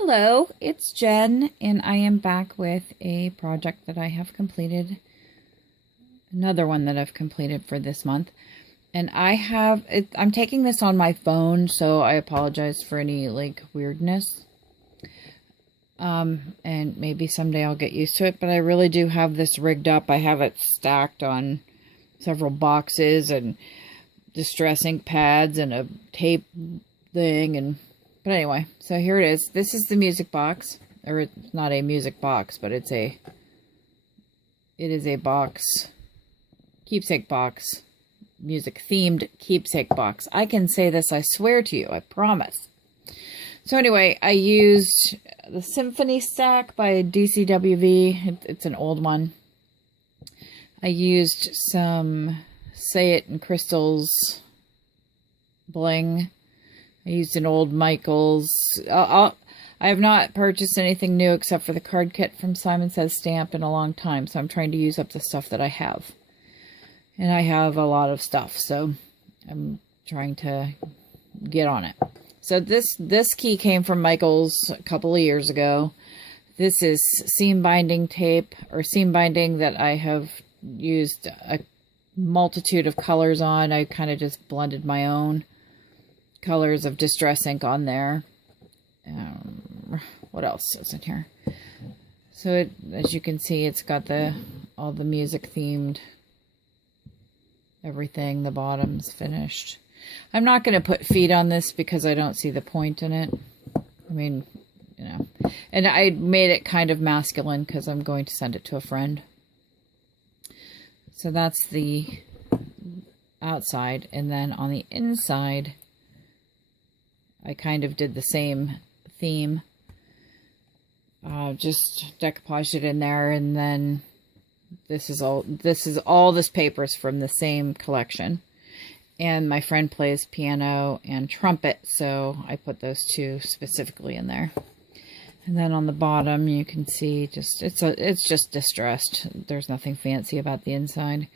Hello, it's Jen, and I am back with a project that I have completed. Another one that I've completed for this month. And I'm taking this on my phone, so I apologize for any, weirdness. And maybe someday I'll get used to it, but I really do have this rigged up. I have it stacked on several boxes and distress ink pads and a tape thing, but anyway, so here it is. This is the music box, or it's not a music box, but it is a box, keepsake box, music themed keepsake box. I can say this, I swear to you, I promise. So anyway, I used the Symphony Stack by DCWV. It's an old one. I used some Say It and Crystals bling. I used an old Michaels. I have not purchased anything new except for the card kit from Simon Says Stamp in a long time. So I'm trying to use up the stuff that I have. And I have a lot of stuff. So I'm trying to get on it. So this key came from Michaels a couple of years ago. This is seam binding tape, or seam binding that I have used a multitude of colors on. I kind of just blended my own colors of distress ink on there. What else is in here? So as you can see, it's got all the music themed everything. The bottom's finished. I'm not going to put feet on this because I don't see the point in it. I mean, and I made it kind of masculine because I'm going to send it to a friend. So that's the outside, and then on the inside I kind of did the same theme. Just decoupaged it in there, and then this is all this paper is from the same collection. And my friend plays piano and trumpet, so I put those two specifically in there. And then on the bottom you can see it's just distressed. There's nothing fancy about the inside.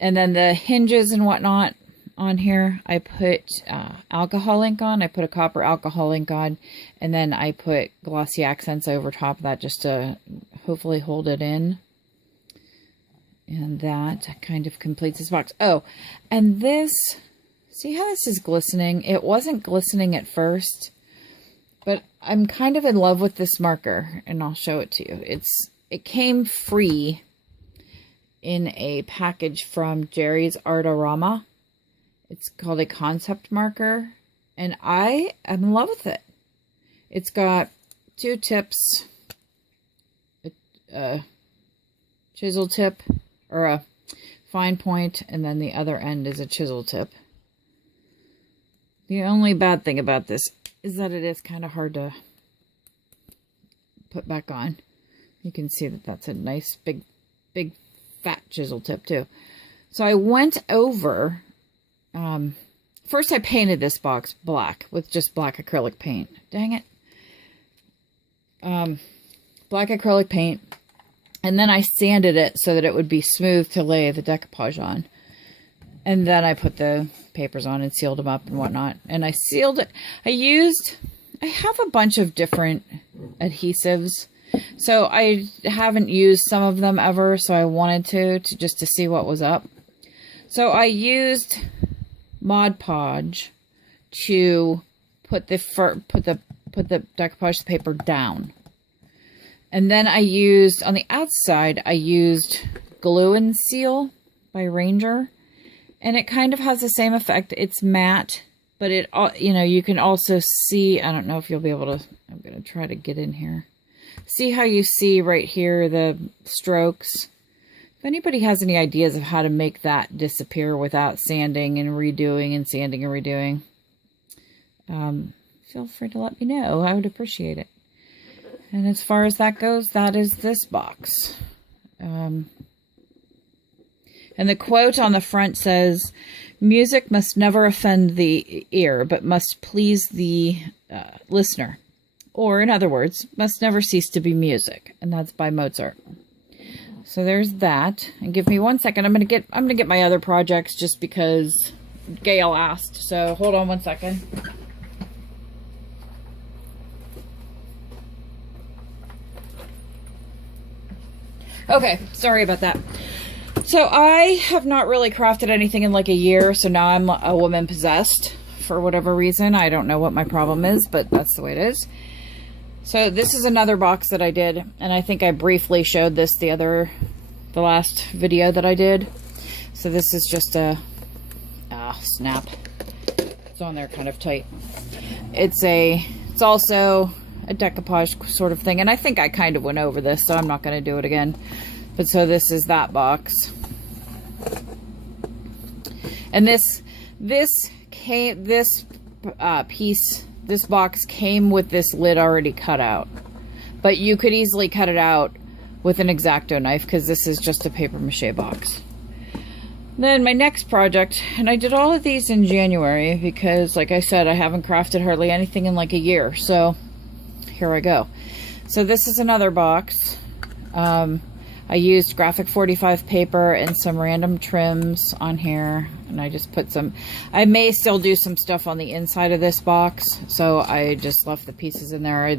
And then the hinges and whatnot on here, I put alcohol ink on. I put a copper alcohol ink on, and then I put glossy accents over top of that just to hopefully hold it in. And that kind of completes this box. Oh, and this, see how this is glistening? It wasn't glistening at first, but I'm kind of in love with this marker, and I'll show it to you. It came free in a package from Jerry's Artorama. It's called a concept marker, and I am in love with it. It's got two tips, a chisel tip, or a fine point, and then the other end is a chisel tip. The only bad thing about this is that it is kind of hard to put back on. You can see that that's a nice big fat chisel tip too. So I went over, first I painted this box black with just black acrylic paint. Dang it. Black acrylic paint. And then I sanded it so that it would be smooth to lay the decoupage on. And then I put the papers on and sealed them up and whatnot. And I sealed it. I have a bunch of different adhesives. So I haven't used some of them ever, so I wanted to just to see what was up. So I used Mod Podge to put the decoupage paper down. And then I used, on the outside, I used Glue and Seal by Ranger. And it kind of has the same effect. It's matte, but it, you can also see, I don't know if you'll be able to, I'm going to try to get in here. See how you see right here the strokes? If anybody has any ideas of how to make that disappear without sanding and redoing and sanding and redoing, feel free to let me know. I would appreciate it. And as far as that goes, that is this box. And the quote on the front says, "Music must never offend the ear, but must please the listener." Or, in other words, must never cease to be music. And that's by Mozart. So there's that. And give me 1 second. I'm gonna get my other projects just because Gail asked. So hold on 1 second. Okay, sorry about that. So I have not really crafted anything in like a year, so now I'm a woman possessed for whatever reason. I don't know what my problem is, but that's the way it is. So this is another box that I did, and I think I briefly showed this the last video that I did. So this is just a, snap. It's on there kind of tight. It's also a decoupage sort of thing, and I think I kind of went over this, so I'm not going to do it again. But so this is that box, and this box came with this lid already cut out, but you could easily cut it out with an X-Acto knife because this is just a paper mache box. Then my next project, and I did all of these in January because, like I said, I haven't crafted hardly anything in like a year, so here I go. So this is another box. I used graphic 45 paper and some random trims on here, and I just put some, I may still do some stuff on the inside of this box, so I just left the pieces in there.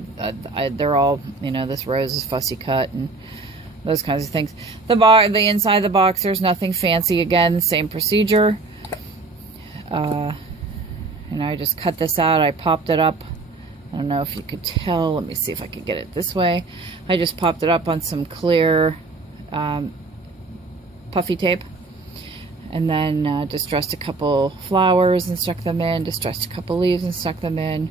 They're all, you know, this rose is fussy cut and those kinds of things. The inside of the box, there's nothing fancy. Again, same procedure. And I just cut this out. I popped it up. I don't know if you could tell. Let me see if I could get it this way. I just popped it up on some clear puffy tape, and then distressed a couple flowers and stuck them in, distressed a couple leaves and stuck them in,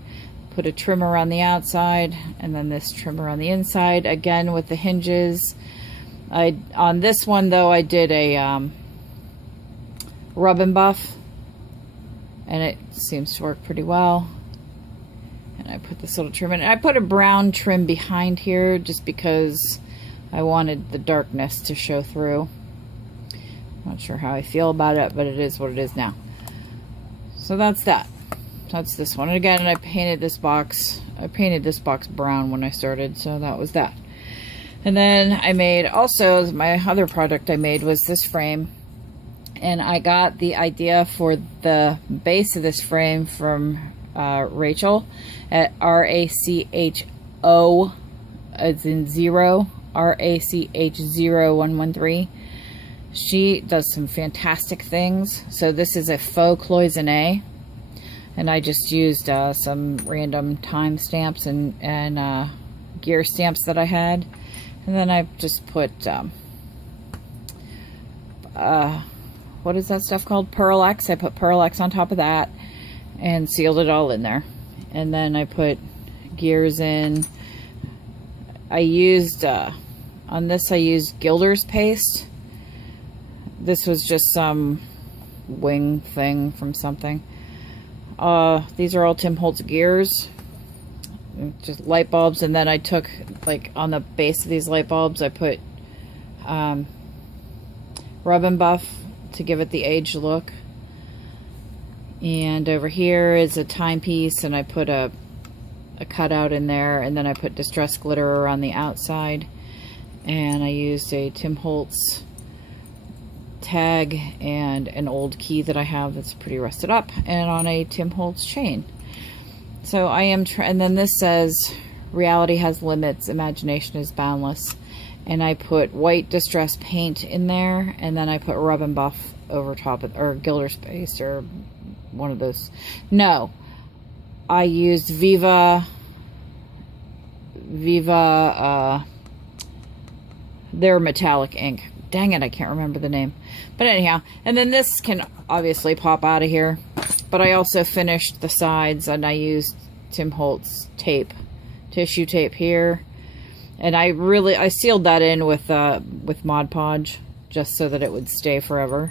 put a trim around the outside, and then this trim around the inside, again with the hinges. On this one though, I did a rub and buff, and it seems to work pretty well. And I put this little trim in. I put a brown trim behind here just because I wanted the darkness to show through. Not sure how I feel about it, but it is what it is now. So that's that. That's this one. And again, I painted this box brown when I started, so that was that. And then I made, also my other project I made was this frame, and I got the idea for the base of this frame from Rachel at RACHO, as in 0, RACH0113. She does some fantastic things. So this is a faux cloisonne, and I just used some random time stamps and gear stamps that I had, and then I just put what is that stuff called? Pearl-Ex. I put Pearl-Ex on top of that and sealed it all in there. And then I put gears in. I used on this I used Gilder's paste. This was just some wing thing from something. These are all Tim Holtz gears, just light bulbs, and then I took, like, on the base of these light bulbs I put rub and buff to give it the aged look. And over here is a timepiece, and I put a cutout in there, and then I put distress glitter around the outside, and I used a Tim Holtz tag and an old key that I have that's pretty rusted up, and on a Tim Holtz chain. So I am and then this says reality has limits, imagination is boundless, and I put white distress paint in there, and then I put rub and buff over top of, or Gilder's paste, or one of those. No, I used Viva their metallic ink. Dang it, I can't remember the name. But anyhow, and then this can obviously pop out of here. But I also finished the sides, and I used Tim Holtz tape, tissue tape here. And I sealed that in with Mod Podge, just so that it would stay forever.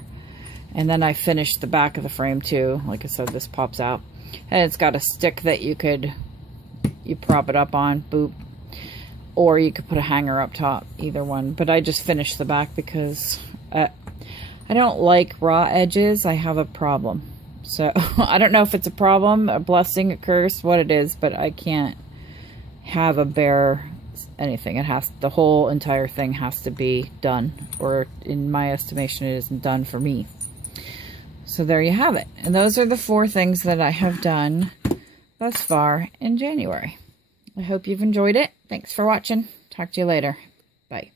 And then I finished the back of the frame too. Like I said, this pops out. And it's got a stick that you prop it up on, boop. Or you could put a hanger up top, either one. But I just finished the back because I don't like raw edges. I have a problem. So I don't know if it's a problem, a blessing, a curse, what it is, but I can't have a bare anything. The whole entire thing has to be done, or in my estimation, it isn't done for me. So there you have it. And those are the 4 things that I have done thus far in January. I hope you've enjoyed it. Thanks for watching. Talk to you later. Bye.